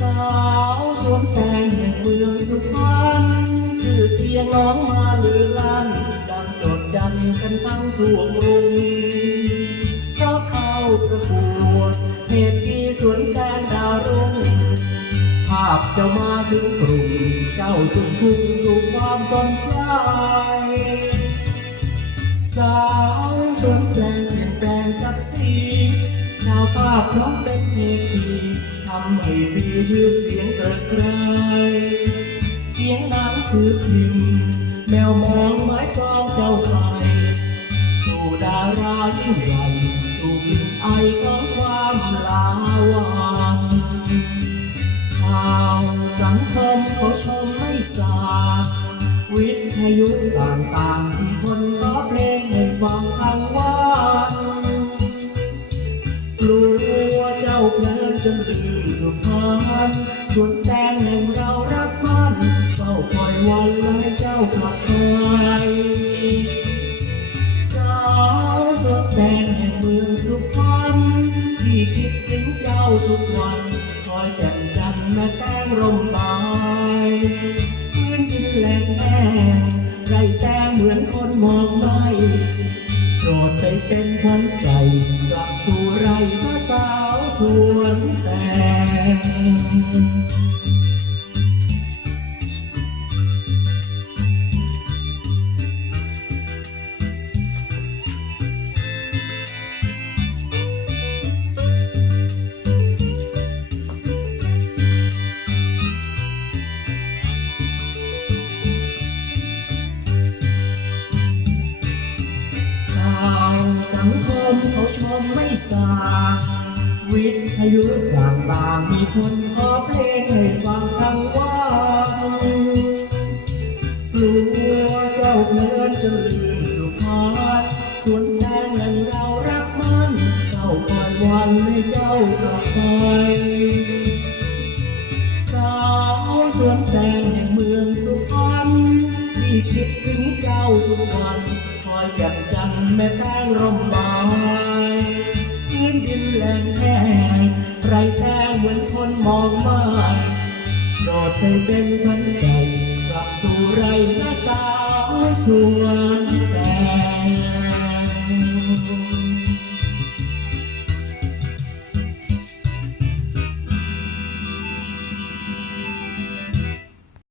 สาวสวมแตงแห่งเมืองสุพรรณชื่อเสียงน้องมาลือลั่นดังจดยันกันตั้งทั่วกรุงเพราะเข้าประกวดเหตุที่สวนแตงดาวรุ่งภาพจะมาถึงกรุงเจ้าจงพุ่งสู่ความสนใจสาวสวนแตงเปลี่ยนแปลงศักดิ์ศรีาวภาพร้อมเป็นเทพีทำให้มีชื่อเสียงเกิดไกลเสียงนังสือพิมพ์แมวมองไม้กลองเจ้าไทยสู่ดารายิ่งใหญ่สู่กลิ่นไอของความลาวันข่าวสังคมเขาชมไม่สาวิทยุต่าง จนลืมสุพชวนแตงแห่งเรารักมันเฝ้าคอยวันและเจ้ากลับไปสาวสดแดนแห่งเมืองสุพรรณที่คิดถึงเจ้าทุกวัน คอยแจ่มจันแม่แต้งร่มบายพื้นดินแหลงแห้งไรแต้งเหมือนคนมองไม่โปรดไปเป็นขวัญใจกลับสู่ไรพระสา สวนแตงข่าวสังคมเขาชมไม่สา วิทยุต่างๆมีคนขอเพลงให้ฟังทั้งวันกลัวเจ้าเพลินจะลืมสุพรรณควรแทงแหล่งเรารักมันเจ้าคอยวันให้เจ้ากลับไปสาวสวนแตงแห่งเมืองสุพรรณที่คิดถึงเจ้าทุกวันคอยแจ่มจันแม่แตงร่มไม้พื้ นดินแหลงแห้งไรแต้เหมือนคนมองไม่โปรดให้เป็นขวัญใจกลับสู่ไรหน้าสาวสวน